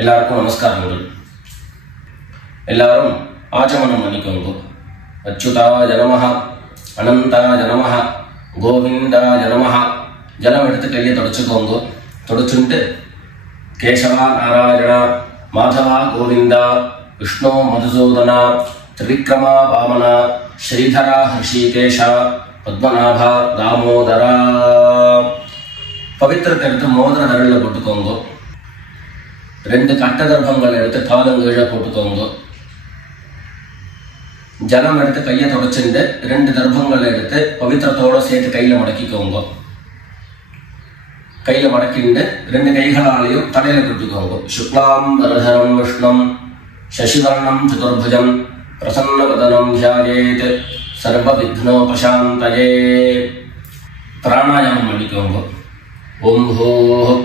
எல்லாருக்கும் நமஸ்காரங்கள். எல்லாரும் ஆச்சமனம் பண்ணிக்கோங்க. அச்சுதாய நமஹ, அனந்தாய நமஹ, கோவிந்தாய நமஹ. ஜலம் எடுத்து கையை தொடச்சுக்கோங்க. தொடச்சுட்டு கேசவா நாராயணா, மாதவா கோவிந்தா, விஷ்ணு மதுசூதனா, திரிவிக்ரமா வாமனா, ஸ்ரீதரா ஹிருஷிகேஷா, பத்மநாபா தாமோதரா. பவித்திரத்தை எடுத்து மோதிர விரலில் போட்டுக்கோங்க. 2 கட்ட கர்ப்பங்கள் எடுத்து காலங்கீழ போட்டுக்கோங்க. ஜலம் எடுத்து கையை தொடச்சுட்டு 2 கர்ப்பங்கள் எடுத்து பவித்திரத்தோட சேர்த்து கையில மடக்கிக்கோங்க. கையில மடக்கிண்டு 2 கைகளாலையும் தலையில கொடுத்துக்கோங்க. சுக்லாம் வரதரம் விஷ்ணம் சசிவர்ணம் சதுர்புஜம் பிரசன்னவதனம் தியாயேத் சர்வ விக்னோபசாந்தயே. பிராணாயாமம் பண்ணிக்கோங்க. ஓம் ஹோஹ்,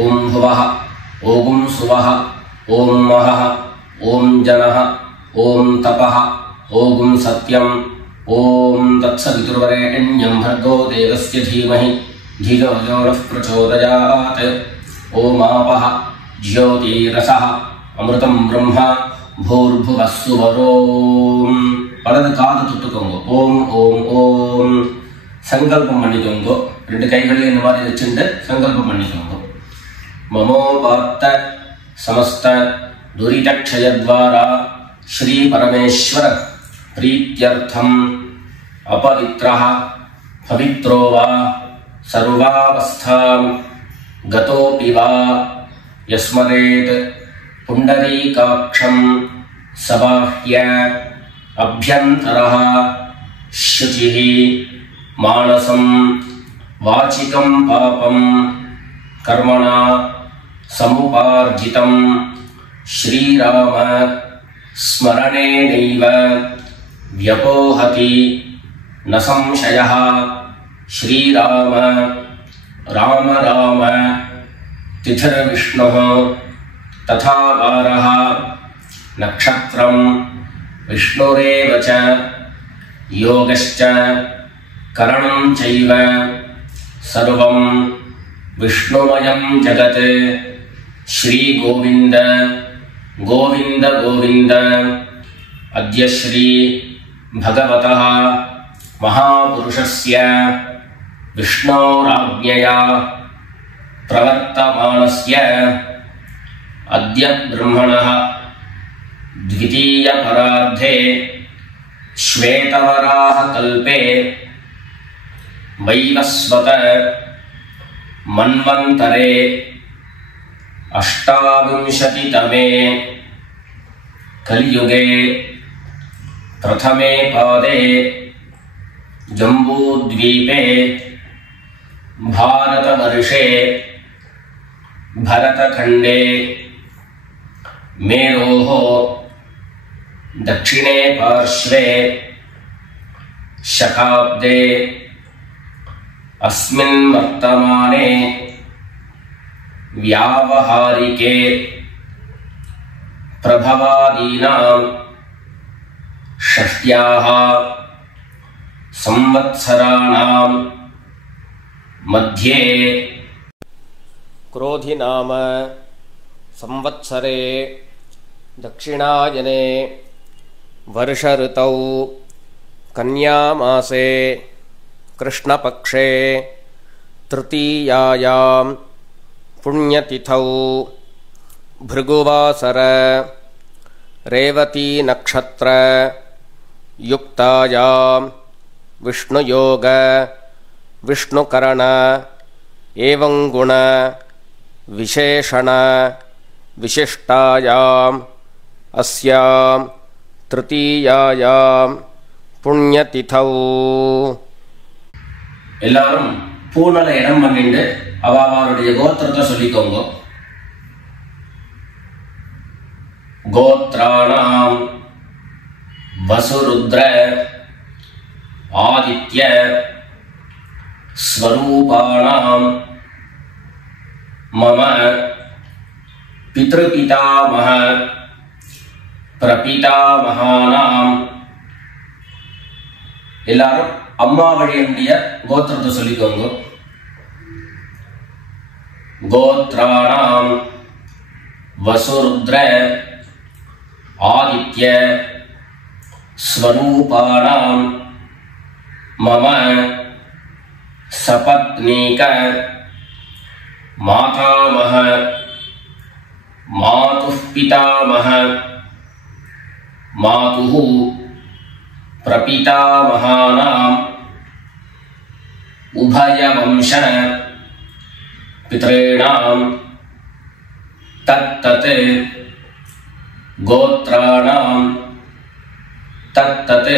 ஓம் ஹுவஹ, ஓம் சுவஹ, ஓம் மஹஹ, ஓம் ஜனஹ, ஓம் தபஹ, ஓம் சத்யம், ஓம் தத்சவிதுர்வரேண்யம் भर्गो देवस्य धीमहि धियो यो नः प्रचोदयात्. ஓம் ஆபஹ ஜ்யோதிரஸஹ அமிர்தம் பிரம்ம பூர்புவः சுவரோம். வலது காது தொட்டுக்கோங்க. ஓம் ஓம் ஓம். சங்கல்பம் பண்ணிக்கோங்க. 2 கைகளையும் இந்த மாதிரி வச்சுட்டு சங்கல்பம் பண்ணிக்கோங்க. மமோபாத்த சமஸ்த துரிதக்ஷயத்வாரா ஸ்ரீ பரமேஸ்வர பிரீத்யர்த்தம் அபவித்ரஹ பவித்ரோ வா சர்வாவஸ்தாம் கதோபி வா யஸ்மரேத் புண்டரீகாக்ஷம் சபாஹ்ய அப்யந்தரஹ சுசிஹி மானசம் வாசிகம் பாபம் கர்மணா சமுபார்ஜிதம் ஸ்ரீராம ஸ்மரணேனைவ வ்யபோஹதி ந சம்சயः. ஸ்ரீராம ராம ராம திதிர்விஷ்ணுः ததா வாரः நக்ஷத்ரம் விஷ்ணுரேவ ச யோகஸ்ச கரணம் சைவ சர்வம் விஷ்ணுமயம் ஜகத். ஸ்ரீ கோவிந்த கோவிந்த கோவிந்த. அத்ய ஸ்ரீ பகவதः மகாபுருஷஸ்ய விஷ்ணோராஜ்ஞயா பிரவர்த்தமானஸ்ய அத்ய பிரம்மணः த்விதீய பரார்த்தே ஸ்வேதவராஹ கல்பே வைவஸ்வத மன்வந்தரே அஷ்டாவிம்சதிதமே கலியுகே பிரதமே பாதே ஜம்பூத்வீபே பாரதவர்ஷே பரதகண்டே மேரோः தட்சிணே பார்ஷ்வே சகாப்தே अस्मिन् वर्तमाने व्यावहारिके प्रभवादीनां षष्ट्याः संवत्सराणां मध्ये क्रोधि नाम संवत्सरे दक्षिणायने वर्ष ऋतौ कन्यामासे कृष्णपक्षे तृतीयायां पुण्यतिथौ भृगुवासर रेवती नक्षत्र युक्तायां विष्णुयोग विष्णुकरण एवं गुण विशेषण विशिष्टायाम् अस्यां तृतीयायां पुण्यतिथौ. எல்லாரும் பூனல இடம் பண்ணிட்டு அவருடைய கோத்திரத்தை சொல்லிக்கோங்க. கோத்ராணாம் வசுருத்ர ஆதித்ய ஸ்வரூபாணாம் மம பித்ருபிதாமஹ பிரபிதாமஹானாம். எல்லாரும் அம்மா வழியுடைய கோத்திரத்தை சொல்லிக்கோங்க. கோத்ராணாம் वसुरुद्र आदित्य स्वरूपाणां मम सपत्नीक मातामह मातुः पितामह मातुः प्रपितामहानां उभयवंश पितॄणां तत्तत् गोत्राणां तत्तत्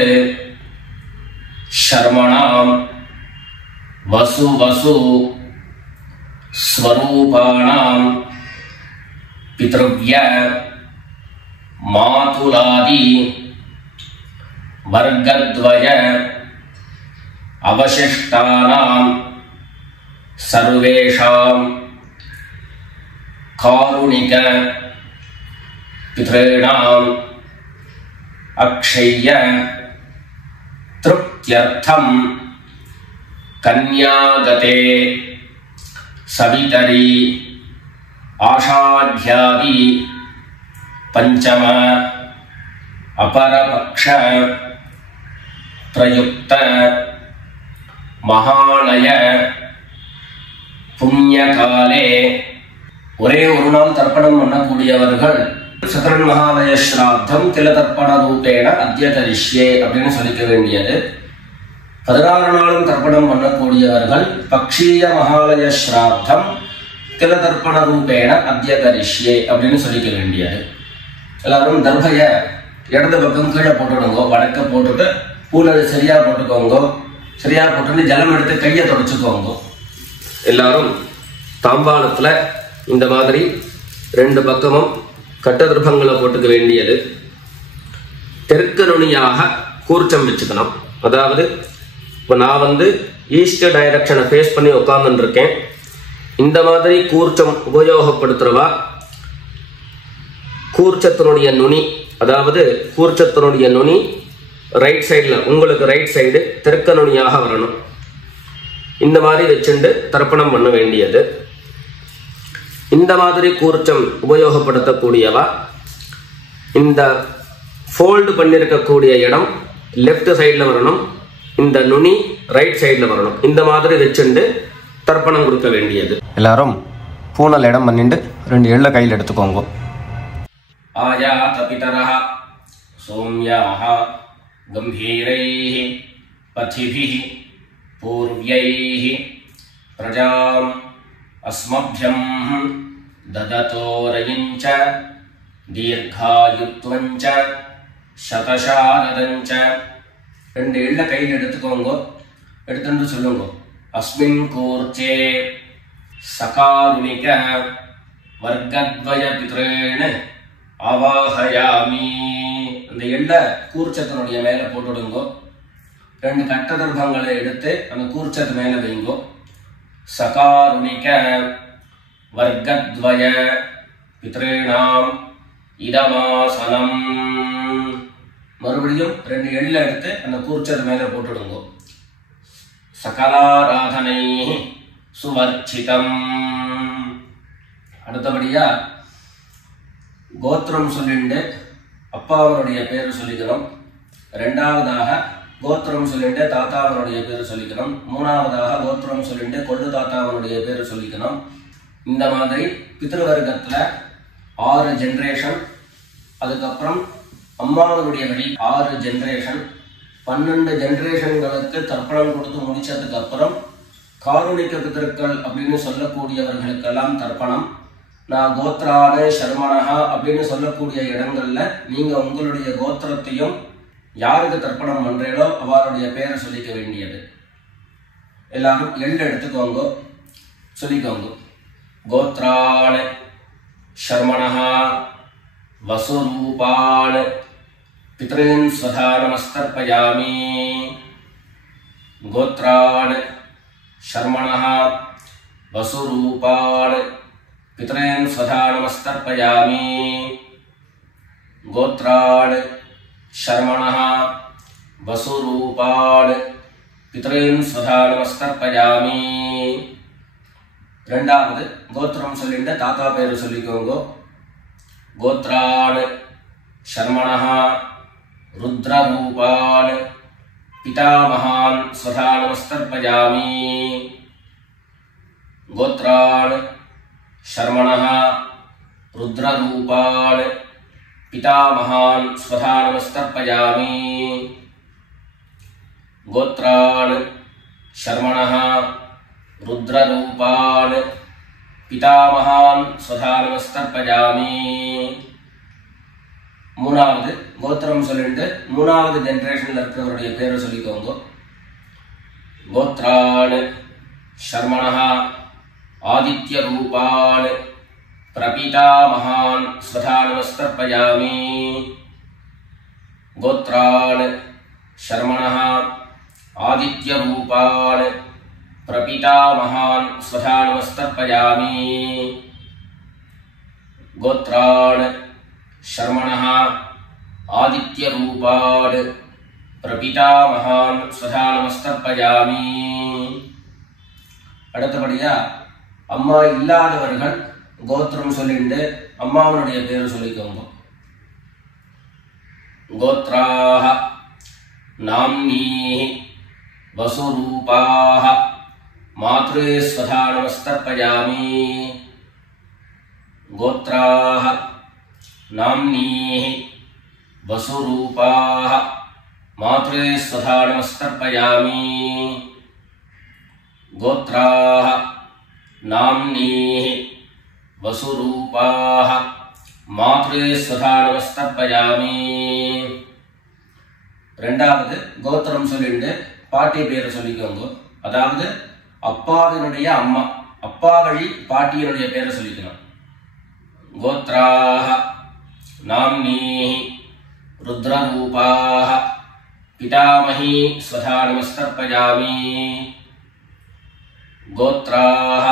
शर्मणां वसु स्वरूपाणां पितृव्य मातुलादि वर्गद्वय अवशिष्टानां सर्वेषां कारुणिक पितॄणां अक्षय्य तृप्त्यर्थं कन्यागते सवितरी आषाढ्यादि पंचम अपरपक्ष प्रयुक्त महानय पुण्यकाले ஒரே ஒரு நாள் தர்ப்பணம் பண்ணக்கூடியவர்கள் சக்கரன் மகாலய ஸ்ராத்தம் திலதர்ப்பண ரூபேண அத்ய கரிஷ்யே அப்படின்னு சொல்லிக்க வேண்டியது. 16 நாளும் தர்ப்பணம் பண்ணக்கூடியவர்கள் பக்ஷீய மகாலய ஸ்ராத்தம் திலதர்ப்பண ரூபேண அத்ய கரிஷ்யே அப்படின்னு சொல்லிக்க வேண்டியது. எல்லாரும் தர்பைய இடது பக்கம் கீழே போட்டுடுங்க, வடக்க போட்டுட்டு பூனை சரியா போட்டுக்கோங்க. சரியா போட்டு ஜலம் எடுத்து கையை தொடச்சுக்கோங்க. எல்லாரும் தாம்பாளத்துல இந்த மாதிரி 2 பக்கமும் கட்ட திருப்பங்களை போட்டுக்க வேண்டியது. தெற்கு நுனியாக கூர்ச்சம் வச்சுக்கணும். அதாவது இப்போ நான் ஈஸ்ட் டைரக்ஷனை ஃபேஸ் பண்ணி உட்கார்ந்துட்டு இருக்கேன். இந்த மாதிரி கூர்ச்சம் உபயோகப்படுத்துறவா கூர்ச்சத்தினுடைய நுனி, அதாவது கூர்ச்சத்தினுடைய நுனி ரைட் சைடில், உங்களுக்கு ரைட் சைடு தெற்கு நுனியாக வரணும். இந்த மாதிரி வச்சுட்டு தர்ப்பணம் பண்ண வேண்டியது. இந்த மாதிரி கூர்ச்சம் உபயோகப்படுத்தக்கூடியவா இந்த ஃபோல்டு பண்ணியிருக்கக்கூடிய இடம் லெஃப்ட் சைடில் வரணும், இந்த நுனி ரைட் சைடில் வரணும். இந்த மாதிரி வச்சுட்டு தர்ப்பணம் கொடுக்க வேண்டியது. எல்லாரும் பூனல் இடம் பண்ணிட்டு 2 எள்ள கையில் எடுத்துக்கோங்க. ஆயாத பிதரஹ சோம்யாஹ கம்பீரைஹ பதிபிஹ பூர்வ்யைஹ பிரஜாம் அஸ்மப்யம் தததோரயிஞ்ச தீர்காயுத்வஞ்ச சதசாரதஞ்ச. 2 எள்ள கையில் எடுத்துக்கோங்க. எடுத்துட்டு சொல்லுங்க, அஸ்மின் கூர்ச்சே சகாருணிக வர்க்கத்வய பித்ரேண அவாஹயாமி. அந்த எள்ள கூர்ச்சத்தினுடைய மேல போட்டுடுங்க. 2 கட்ட தர்ப்பங்களை எடுத்து அந்த கூர்ச்சத்து மேல வைங்கோ. சகாருணிக வர்க்கத்வய பித்ரேணாம் இதமாசனம். மறுபடியும் 2 எள்ள எடுத்து அந்த கூர்ச்சத்து மேல போட்டுடுங்க. சகலாராதனை சுவர்ச்சிதம். அடுத்தபடியா கோத்திரம் சொல்லிண்டு அப்பாவனுடைய பேரு சொல்லிக்கணும். 2வதாக கோத்திரம் சொல்லிட்டு தாத்தாவனுடைய பேரு சொல்லிக்கணும். 3வதாக கோத்திரம் சொல்லிட்டு கொள்ளு தாத்தாவனுடைய பேரு சொல்லிக்கணும். இந்த மாதிரி பித்ருவர்க்கத்துல 6 ஜெனரேஷன், அதுக்கப்புறம் அம்மாவனுடைய வழி 6 ஜெனரேஷன், 12 ஜெனரேஷன்களுக்கு தர்ப்பணம் கொடுத்து முடிச்சதுக்கு அப்புறம் காருணிக பிதர்கள் அப்படின்னு சொல்லக்கூடியவர்களுக்கெல்லாம் தர்ப்பணம். நான் கோத்ரான சர்மனஹா அப்படின்னு சொல்லக்கூடிய இடங்கள்ல நீங்க உங்களுடைய கோத்திரத்தையும் யாருக்கு தர்ப்பணம் பண்றீங்களோ அவருடைய பேரை சொல்லிக்க வேண்டியது. எல்லாரும் எள்ளு எடுத்துக்கோங்க, சொல்லிக்கோங்க. கோத்ரான शर्मणः वसुरूपान् पितॄन् स्वधा नमस्तर्पयामि। गोत्रान् शर्मणः वसुरूपान् पितॄन् स्वधा नमस्तर्पयामि। गोत्रान् शर्मणः वसुरूपान् पितॄन् स्वधा नमस्तर्पयामि। ரெண்டாவது கோத்திரம் சொல்லிட்டு தாத்தா பேரு சொல்லிக்கோங்க. गोत्रान् शर्मणः रुद्ररूपान् पितामहान् स्वधा नमस्तर्पयामि गोत्रान् शर्मणः रुद्ररूपान् पितामहान् स्वधा नमस्तर्पयामि गोत्रान् शर्मणः रुद्ररूपान् पितामहान् स्वधा नमस्तर्पयामि மூணாவது கோத்திரம் சொல்லிட்டு மூணாவது ஜெனரேஷன்ல இருக்கிறவருடைய பேரை சொல்லிக்கோங்க கோத்ரான் शर्मणः आदित्य रूपान् प्रपितामहान् स्वधा नमस्तर्पयामि गोत्रान् शर्मणः आदित्य रूपान् प्रपितामहान् स्वधा नमस्तर्पयामि गोत्रान् शर्मणः आदित्य रूपान् प्रपितामहान् स्वधा नमस्तर्पयामि அடுத்தபடியா அம்மா இல்லாதவர்கள் கோத்திரம் சொல்லிட்டு அம்மாவுடைய பேர் சொல்லிக்கோங்க கோத்ராஹ நாம்னீஹி வசுரூபாஹ மாத்ரே ஸ்வதா நமஸ்தர்ப்பயாமி கோத்ராஹ நாம்னீஹி வசுரூபாஹ மாத்ரே ஸ்வதா நமஸ்தர்ப்பயாமி गोत्राः नाम्नीः वसुरूपाः मात्रे स्वधा नमस्तर्पयामि ரெண்டாவது கோத்திரம் சொல்லிட்டு பாட்டி பேரை சொல்லிக்கோங்க அதாவது அப்பாவினுடைய அம்மா அப்பா வழி பாட்டியினுடைய பேரை சொல்லிக்கணும் கோத்ராः नाम्नीः रुद्ररूपाः पितामही स्वधा नमस्तर्पयामि गोत्राः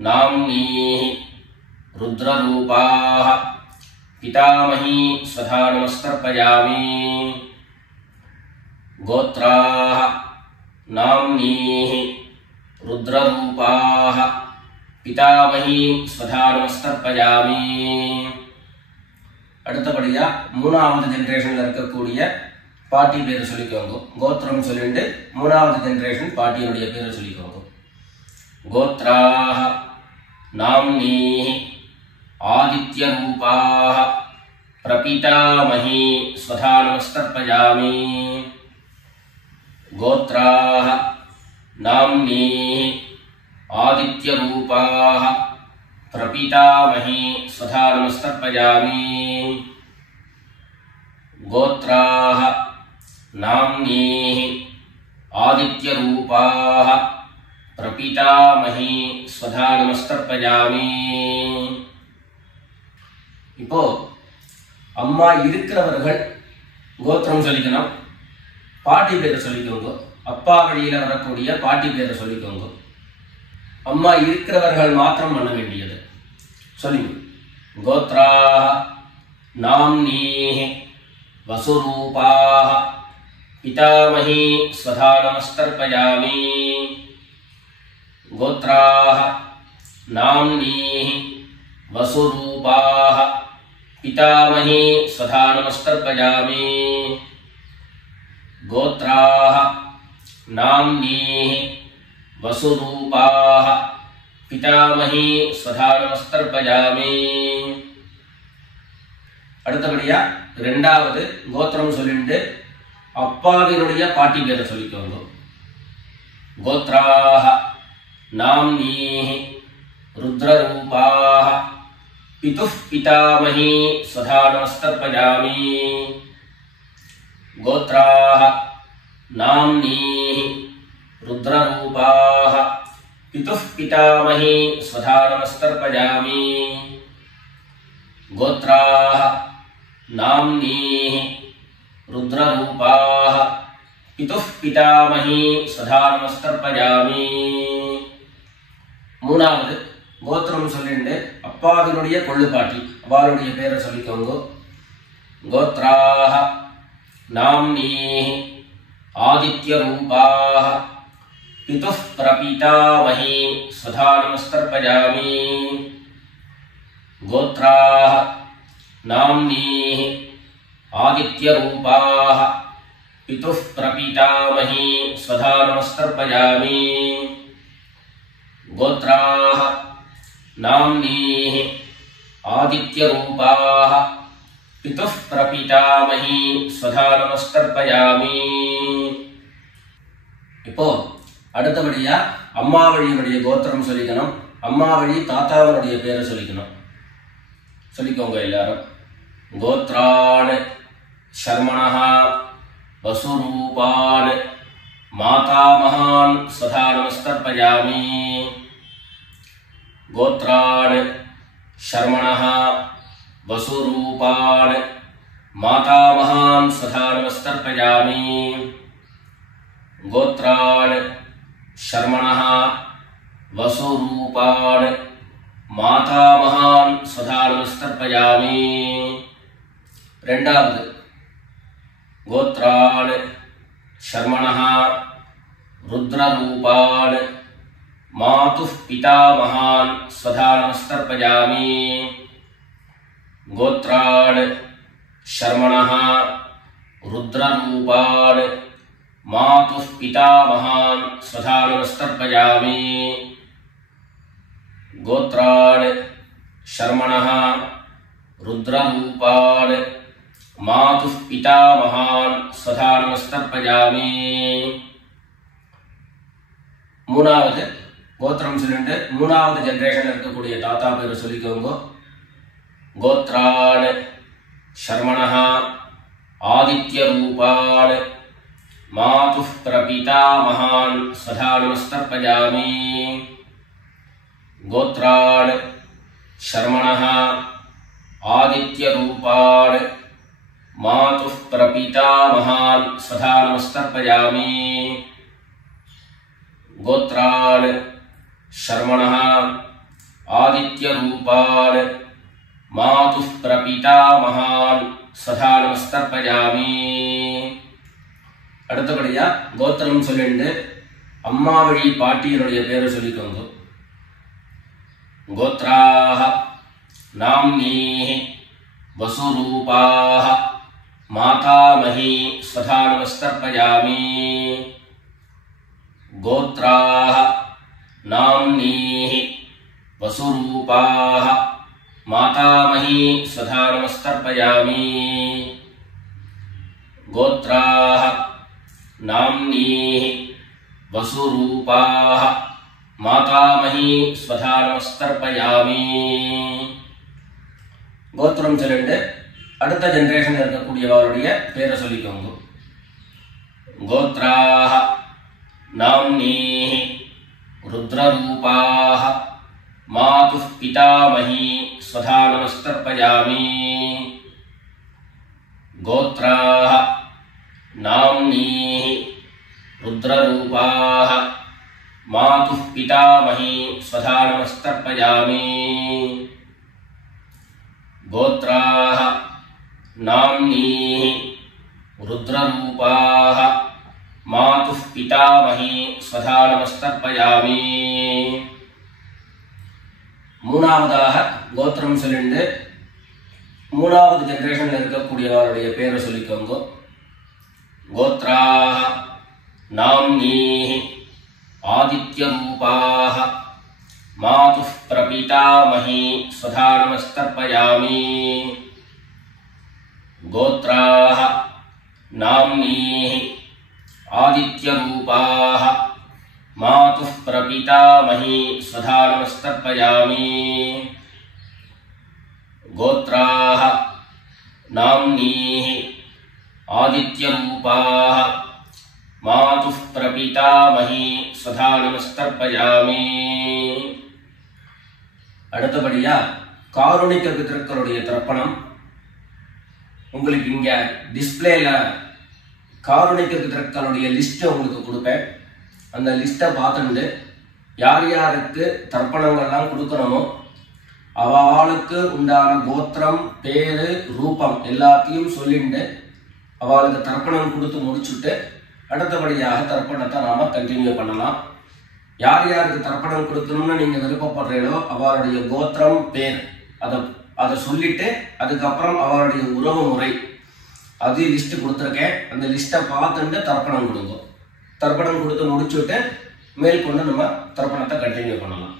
नाम्नीः रुद्ररूपाः पितामही स्वधा नमस्तर्पयामि गोत्राः नाम्नीः रुद्ररूपाः पितामही स्वधा नमस्तर्पयामि அடுத்தபடியா மூணாவது ஜெனரேஷன்ல இருக்கக்கூடிய பாட்டி பேரை சொல்லிக்கோங்க கோத்திரம் சொல்லிட்டு மூணாவது ஜெனரேஷன் பாட்டியினுடைய பேரை சொல்லிக்கோங்க गोत्राः नाम्नीः आदित्य रूपाः प्रपितामही स्वधा नमस्तर्पयामि गोत्राः नाम्नीः आदित्य रूपाः प्रपितामही स्वधा नमस्तर्पयामि गोत्राः नाम्नीः आदित्य रूपाः प्रपितामही स्वधा नमस्तर्पयामि இப்போ அம்மா இருக்கிறவர்கள் கோத்திரம் சொல்லிக்கணும் பாட்டி பேரை சொல்லிக்கோங்க அப்பா வழியில வரக்கூடிய பாட்டி பேரை சொல்லிக்கோங்க அம்மா இருக்கிறவர்கள் மாத்திரம் பண்ண வேண்டியது சொல்லுங்க கோத்ராः नाम्नीः वसुरूपाः पितामही स्वधा नमस्तर्पयामि गोत्राः नाम्नीः वसुरूपाः पितामही स्वधा नमस्तर्पयामि गोत्राः नाम्नीः वसुरूपाः पितामही स्वधा नमस्तर्पयामि அடுத்தபடியா இரண்டாவது கோத்திரம் சொல்லிட்டு அப்பாவினுடைய பாட்டி பேரை சொல்லிக்கோங்க கோத்ராः नाम्नीः रुद्ररूपाः पितुः पितामही स्वधा नमस्तर्पयामि गोत्राः नाम्नीः रुद्ररूपाः पितुः पितामही स्वधा नमस्तर्पयामि गोत्राः नाम्नीः रुद्ररूपाः पितुः पितामही स्वधा नमस्तर्पयामि மூணாவது கோத்திரம் சொல்லிட்டு அப்பாவினுடைய கொள்ளுப்பாட்டி அவளுடைய பேரை சொல்லிக்கோங்க கோத்ராः नाम्नीः आदित्य रूपाः पितुः प्रपितामही स्वधा नमस्तर्पयामि गोत्राः नाम्नीः आदित्यरूपाः पितुः प्रपीतामही स्वधा नमस्तर्पयामि। गोत्राः नाम्नीः आदित्यरूपाः पितुः प्रपीतामही स्वधा नमस्तर्पयामि। இப்போ அடுத்தபடியா அம்மா வழியினுடைய கோத்திரம் சொல்லிக்கணும். அம்மா வழி தாத்தாவனுடைய பேரை சொல்லிக்கணும். சொல்லிக்கோங்க எல்லாரும். கோத்ரான் சர்மணः வசுரூபான் மாதாமகான் சதா நமஸ்தர்ப்பயாமி. கோத்ரான் சர்மணः வசுரூபான் மாதாமகான் சதா நமஸ்தர்ப்பயாமி. गोत्रान् शर्मणः वसुरूपान् मातामहान् सदा नमस्तर्पयामि। ரெண்டாவது गोत्रान् शर्मणः रुद्ररूपान् मातुः पितामहान् सदा नमस्तर्पयामि। गोत्रान् शर्मणः रुद्ररूपान् मातुः पितामहान् स्वधा नमस्तर्पयामि। गोत्रान् शर्मणः रुद्ररूपान् मातुः पितामहान् स्वधा नमस्तर्पयामि. மூணாவது கோத்திரம் சொல்லிட்டு மூணாவது ஜெனரேஷன்ல இருக்கக்கூடிய தாத்தா பேர் சொல்லிக்கோங்க. கோத்ரான் शर्मणः आदित्यरूपान् मातुः प्रपीतामहान् सदा नमस्तर्पयामि। गोत्रान् शर्मणः आदित्यरूपान् मातुः प्रपीतामहान् सदा नमस्तर्पयामि। गोत्रान् शर्मणः आदित्यरूपान् मातुः प्रपीतामहान् सदा नमस्तर्पयामि. அடுத்தபடியா கோத்திரம் சொல்லிட்டு அம்மா வழி பாட்டியனுடைய பேரை சொல்லிக்கோங்க. கோத்ராः நாம்னீः வசுரூபாः மாதாமஹீ स्वधा नमस्तर्पयामि. गोत्राः नाम्नीः वसुरूपाः मातामही स्वधा नमस्तर्पयामि. गोत्राः नाम्नीः वसुरूपाः मातामही स्वधा नमस्तर्पयामि. கோத்திரம் சொல்லிட்டு அடுத்த ஜெனரேஷன் இருக்கக்கூடியவருடைய பேரை சொல்லிக்கோங்க. கோத்ராः नाम्नीः रुद्ररूपाः मातुः पितामही स्वधा नमस्तर्पयामि. गोत्राः नाम्नीः रुद्ररूपाः मातुः पितामही स्वधा नमस्तर्पयामि. गोत्राः नाम्नीः रुद्ररूपाः मातुः पितामही स्वधा नमस्तर्पयामि. மூணாவதாக கோத்திரம் சொல்லிட்டு மூணாவது ஜெனரேஷன்ல இருக்கக்கூடியவருடைய பேரை சொல்லிக்கோங்க. गोत्राः नाम्नीः आदित्यरूपाः मातुः प्रपीतामही स्वधा नमस्तर्पयामि. गोत्राः नाम्नीः आदित्यरूपाः मातुः प्रपीतामही स्वधा नमस्तर्पयामि. गोत्राः नाम्नीः आदित्यरूपाः मातुः प्रपीतामही स्वधा नमस्तर्पयामि. அடுத்தபடியா காருணிக பித்ருக்களுடைய தர்ப்பணம். உங்களுக்கு இங்க டிஸ்பிளேல காருணிக பித்ருக்களுடைய லிஸ்ட் உங்களுக்கு கொடுப்பேன். அந்த லிஸ்ட்டை பார்த்துட்டு யார் யாருக்கு தர்ப்பணங்கள்லாம் கொடுக்கணுமோ அவளுக்கு உண்டான கோத்திரம் பேரு ரூபம் எல்லாத்தையும் சொல்லிட்டு அவளுக்கு தர்ப்பணம் கொடுத்து முடிச்சுட்டு அடுத்தபடியாக தர்ப்பணத்தை நாம கண்டினியூ பண்ணலாம். யார் யாருக்கு தர்ப்பணம் கொடுக்கணும்னு நீங்க விருப்பப்படுறீங்களோ அவருடைய கோத்திரம் பேர் அதை அதை சொல்லிட்டு அதுக்கப்புறம் அவருடைய உறவு முறை அது லிஸ்ட் கொடுத்துருக்கேன். அந்த லிஸ்ட்டை பார்த்துட்டு தர்ப்பணம் கொடுங்க. தர்ப்பணம் கொடுத்து முடிச்சுட்டு மேற்கொண்டு நம்ம தர்ப்பணத்தை கண்டினியூ பண்ணலாம்.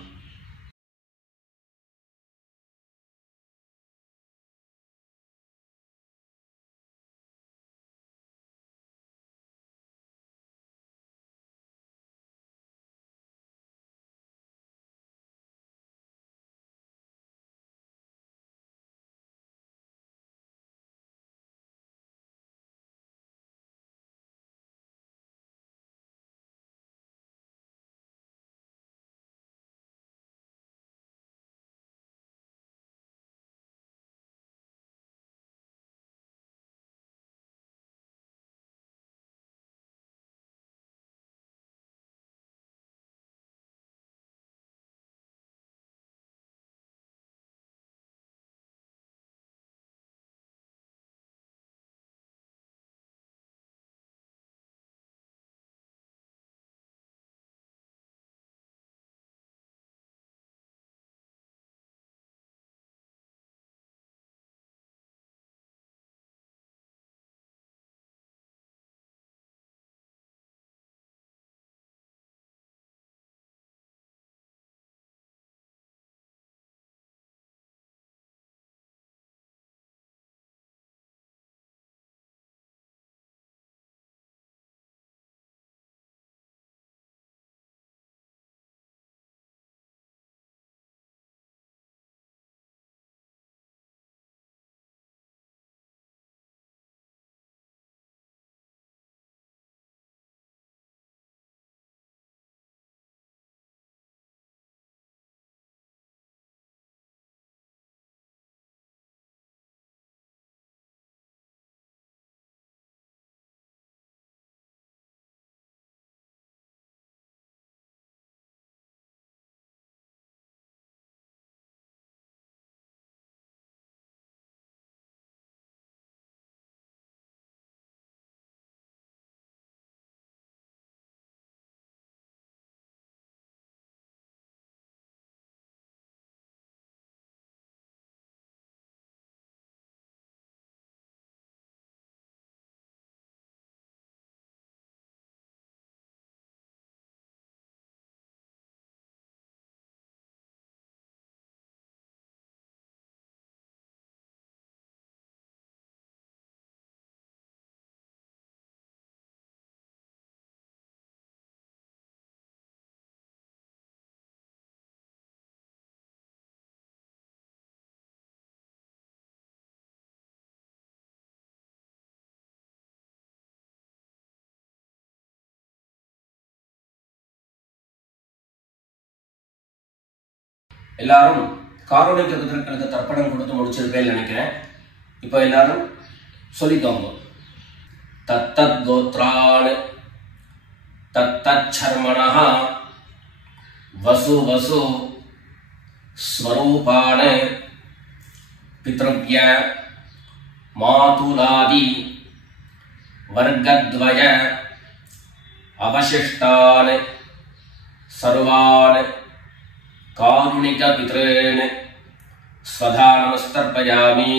எல்லாரும் காரணிக பிதர்களுக்கு தர்ப்பணம் கொடுத்து முடிச்சிருப்பேன்னு நினைக்கிறேன். இப்போ எல்லாரும் சொல்லிக்கோங்க. தத்தத் கோத்ரான் தத்தத் சர்மணஹ வசு வசு ஸ்வரூபான் பித்ருவ்ய மாதுலாதி வர்க்கத்வய அவசிஷ்டான் சர்வான் காருணிக பித்ரேன் ஸ்வதா நமஸ்தர்ப்பயாமி.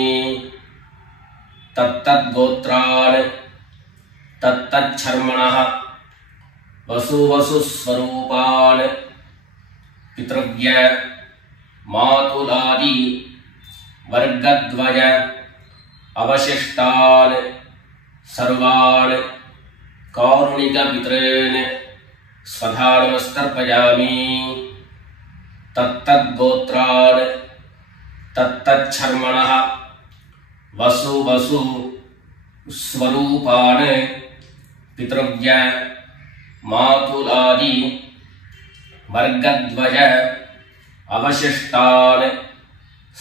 தத்தத் கோத்ரான் தத்தத் சர்மணஹ வசு வசு ஸ்வரூபான் பித்ருவ்ய மாதுலாதி வர்க்கத்வய அவசிஷ்டான் சர்வான் காருணிக பித்ரேன் ஸ்வதா நமஸ்தர்ப்பயாமி. தத்தத் கோத்ரான் தத்தத் சர்மணஹ வசு வசு ஸ்வரூபான் பித்ருவ்ய மாதுலாதி வர்க்கத்வய அவசிஷ்டான்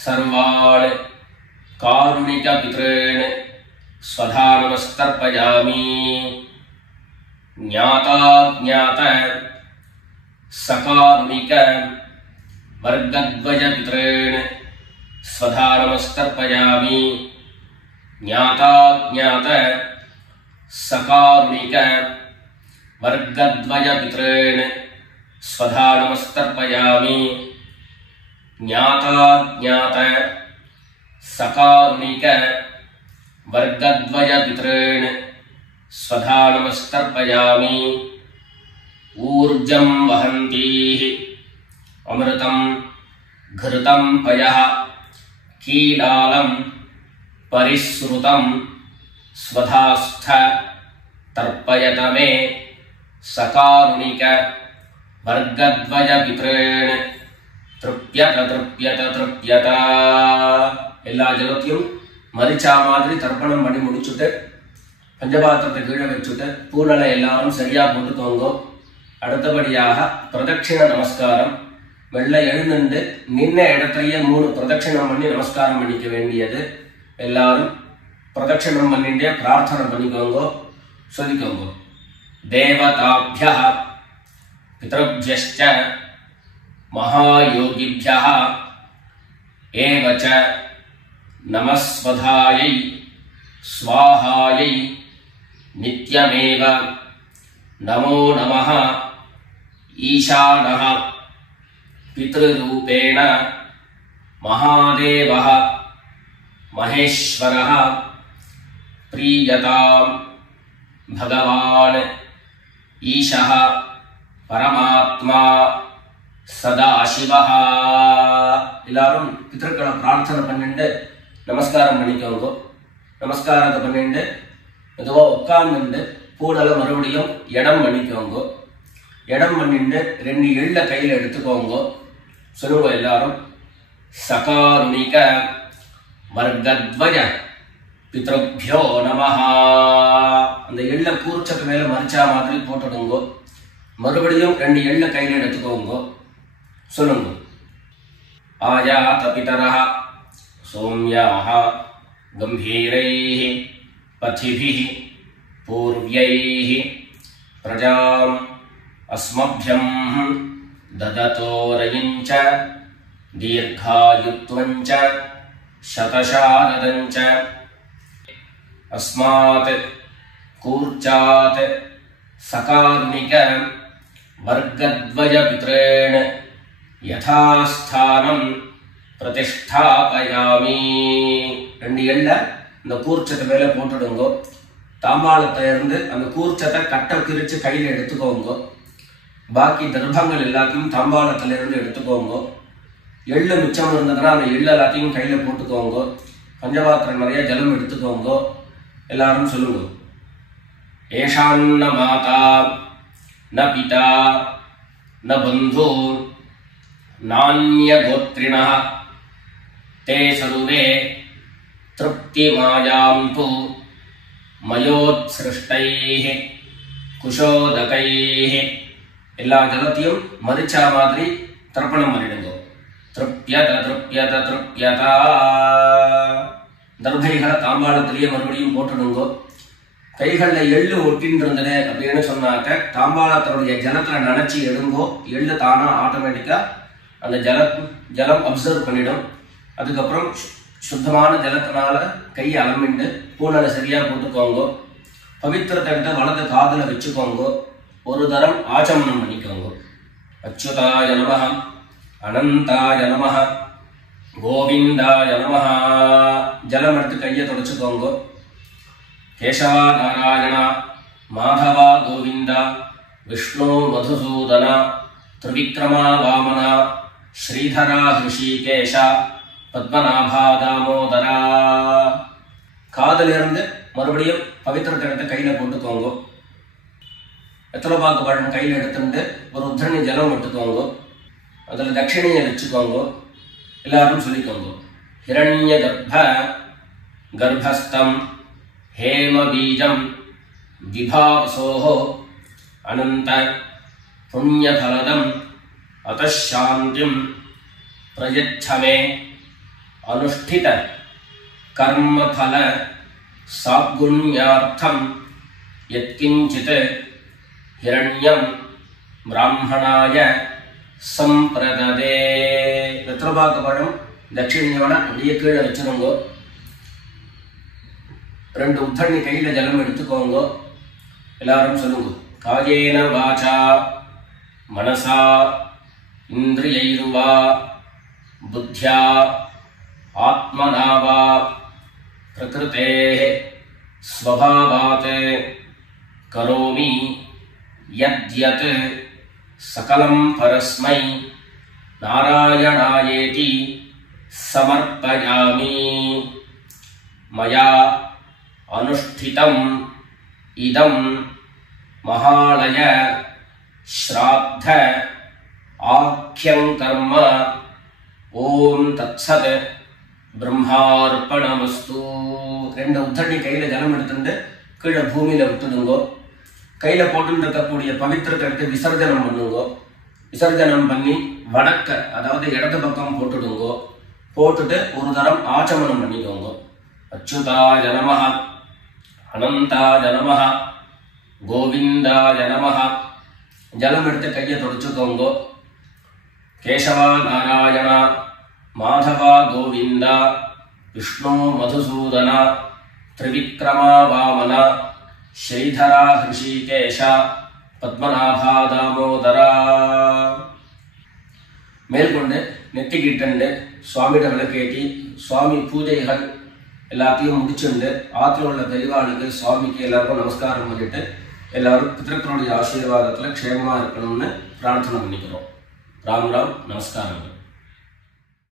சர்வான் காருணிக பித்ரேன் ஸ்வதா நமஸ்தர்ப்பயாமி. ஞாதா ஞாத சகாருணிக வர்க்கத்வய பித்ரேன் ஸ்வதா நமஸ்தர்ப்பயாமி. ஞாதா ஞாத சகாருணிக வர்க்கத்வய பித்ரேன் ஸ்வதா நமஸ்தர்ப்பயாமி. ஞாதா ஞாத सकारुणिक वर्गद्वय पितॄन् स्वधा नमस्तर्पयामि। ऊर्जं वहन्तीः अमृतं घृतं पयः कीलालं परिसृतं स्वधास्थ तर्पयत मे सकारुणिक वर्गद्वय पितॄन् तृप्यत तृप्यत तृप्यत। எல்லா ஜலத்தையும் மரிச்சா மாதிரி தர்ப்பணம் பண்ணி முடிச்சுட்டு பஞ்சபாத்திரத்தை கீழே வச்சுட்டு பூனலை எல்லாரும் சரியா போட்டுக்கோங்க. அடுத்தபடியாக பிரதட்சிண நமஸ்காரம். வெள்ளை எழுந்துண்டு நின்ன இடத்துலயே 3 பிரதட்சிணம் பண்ணி நமஸ்காரம் பண்ணிக்க வேண்டியது. எல்லாரும் பிரதட்சிணம் பண்ணிட்டே பிரார்த்தனை பண்ணிக்கோங்க, சொல்லிக்கோங்க. தேவதாभ्यः பித்ருभ्यश्च महायोगिभ्यः एव च नमस्वधायै स्वाहायै नित्यमेव नमो नमः। ईशानः पितृरूपेण महादेवः महेश्वरः प्रीयतां भगवान् ईशः परमात्मा சதாசிவஹ. எல்லாரும் பித்ருக்களை பிரார்த்தனை பண்ணிட்டு நமஸ்காரம் பண்ணிக்கோங்க. நமஸ்காரத்தை பண்ணிட்டு மெதுவா உட்கார்ந்துட்டு பூடலை மறுபடியும் இடம் பண்ணிக்கோங்க. இடம் பண்ணிட்டு 2 எள்ள கையில எடுத்துக்கோங்க. சொல்லுங்க எல்லாரும். சகாருணிக வர்கத்வய பித்ருभ्यो நமஹ. அந்த எள்ள கூர்ச்சத்து மேல மரிச்சா மாதிரி போட்டுடுங்க. மறுபடியும் 2 எள்ள கையில எடுத்துக்கோங்க. சொல்லுங்க. ஆயாத பிதரஹ சௌம்யாஹ கம்பீரைஹ பதிபிஹ பூர்வ்யைஹ பிரஜாம் அஸ்மப்யம் தததோரயஞ்ச தீர்காயுத்வஞ்ச சதசாரதஞ்ச அஸ்மாத் கூர்ச்சாத் சகாருணிக வர்கத்வய பித்ரேண யதாஸ்தானம் பிரதிஷ்டாபயாமி. 2 எள்ள இந்த கூர்ச்சத்தை மேல போட்டுடுங்க. தாம்பாளத்தை இருந்து அந்த கூர்ச்சத்தை கட்டை பிரிச்சு கையில எடுத்துக்கோங்க. பாக்கி தர்ப்பங்கள் எல்லாத்தையும் தாம்பாளத்துல இருந்து எடுத்துக்கோங்க. எள்ளு மிச்சம் இருந்ததுன்னா அந்த எள்ளு எல்லாத்தையும் கையில போட்டுக்கோங்க. பஞ்சபாத்திரம் நிறைய ஜலம் எடுத்துக்கோங்க. எல்லாரும் சொல்லுங்க. ஏஷான்ன மாதா ந பிதா ந பந்து நான்ய கோத்ரிணः தே சர்வே திருப்திமாயாம் து மயோத்ஸ்ருஷ்டைः குஷோதகைः. எல்லா ஜலத்தையும் மரிச்சா மாதிரி தர்ப்பணம் பண்ணிடுங்க. திருப்யத திருப்யத திருப்யதா. தர்பைகளை தாம்பாளத்திலேயே மறுபடியும் போட்டுடுங்க. கைகள்ல எள்ளு ஒட்டின்னு இருந்தது அப்படின்னு சொன்னாக்க தாம்பாளத்தோடைய ஜலத்துல நினைச்சு எடுங்கோ. எள்ளு தானா ஆட்டோமேட்டிக்கா அந்த ஜலம் அப்சர்வ் பண்ணிடும். அதுக்கப்புறம் சுத்தமான ஜலத்தினால கையை அலம்பிண்டு பூனலை சரியா போட்டுக்கோங்க. பவித்திரத்தை எடுத்து வலது காதுல வச்சுக்கோங்க. ஒரு தரம் ஆச்சமனம் பண்ணிக்கோங்க. அச்சுதாய நமஹ அனந்தாய நமஹ கோவிந்தாய நமஹ. ஜலம் எடுத்து கையை தொடச்சுக்கோங்க. கேசவா நாராயணா மாதவா கோவிந்தா விஷ்ணு மதுசூதனா திரிவிக்ரமா வாமனா ஸ்ரீதரா ஹிருஷிகேஷ பத்மநாபா தாமோதரா. காதல இருந்து மறுபடியும் பவித்திரத்தை எடுத்து கையில போட்டுக்கோங்க. வெத்தலைப்பாக்கு பழம் கையில எடுத்துட்டு ஒரு உத்தரணி ஜலம் எடுத்துக்கோங்க. அதுல தட்சிணையை வச்சுக்கோங்க. எல்லாரும் சொல்லிக்கோங்க. ஹிரண்ய கர்ப்பஸ்தம் हेम बीजं विभावसोः अनंत पुण्यफलदं अतः शांतिं प्रयच्छ मे अनुष्ठित कर्मफल सागुण्यार्थं यत्किंचित् हिरण्यं ब्राह्मणाय संप्रददे. வெத்தலைப்பாக்கு தட்சிணையோட அப்படியே கீழே வச்சிருங்க. 2 உத்தரணி கையில ஜலம் எடுத்துக்கோங்க. எல்லாரும் சொல்லுங்க. காயேன வாசா மனசா இந்திரியைர்வா புத்யா ஆத்மனாவா பிரகிருதேஹ ஸ்வபாவாத் கரோமி யத்யத் சகலம் பரஸ்மை நாராயணாயேதி சமர்ப்பயாமி. மயா அனுஷ்டிதம் இதம் மகாலய ஸ்ராத்த ஆக்யம் கர்ம. ஓம் தத்சத் பிரம்மார்ப்பணமஸ்து. 2 உத்தரணி கையில ஜலம் எடுத்துட்டு கீழே பூமியில விட்டுடுங்கோ. கையில போட்டு இருக்கக்கூடிய பவித்திரத்தை எடுத்து விசர்ஜனம் பண்ணுங்கோ. விசர்ஜனம் பண்ணி வடக்க, அதாவது இடது பக்கம் போட்டுடுங்கோ. போட்டுட்டு ஒரு தரம் ஆச்சமனம் பண்ணிக்கோங்க. அச்சுதாய நமஹ, அனந்தாய நமஹ, கோவிந்தாய நமஹ. ஜலம் எடுத்து கையை தொடச்சுக்கோங்க. கேசவா நாராயண, மாதவா கோவிந்தா, விஷ்ணு மதுசூதன, திரிவிக்ரமா வாமன, ஸ்ரீதரா ஹிருஷிகேஷ, பத்மநாபா தாமோதரா. மேற்கொண்டு நெத்திக்கிட்டு சுவாமியிட விளக்கேற்றி சுவாமி பூஜைகள் எல்லாத்தையும் முடிச்சுண்டு ஆற்றுல உள்ள பெரியவாளுக்கு சுவாமிக்கு எல்லாருக்கும் நமஸ்காரம் பண்ணிட்டு எல்லாரும் பிதர்களுடைய ஆசீர்வாதத்தில் க்ஷேமமாக இருக்கணும்னு பிரார்த்தனை பண்ணிக்கிறோம். ராம் ராம், நமஸ்காரங்கள்.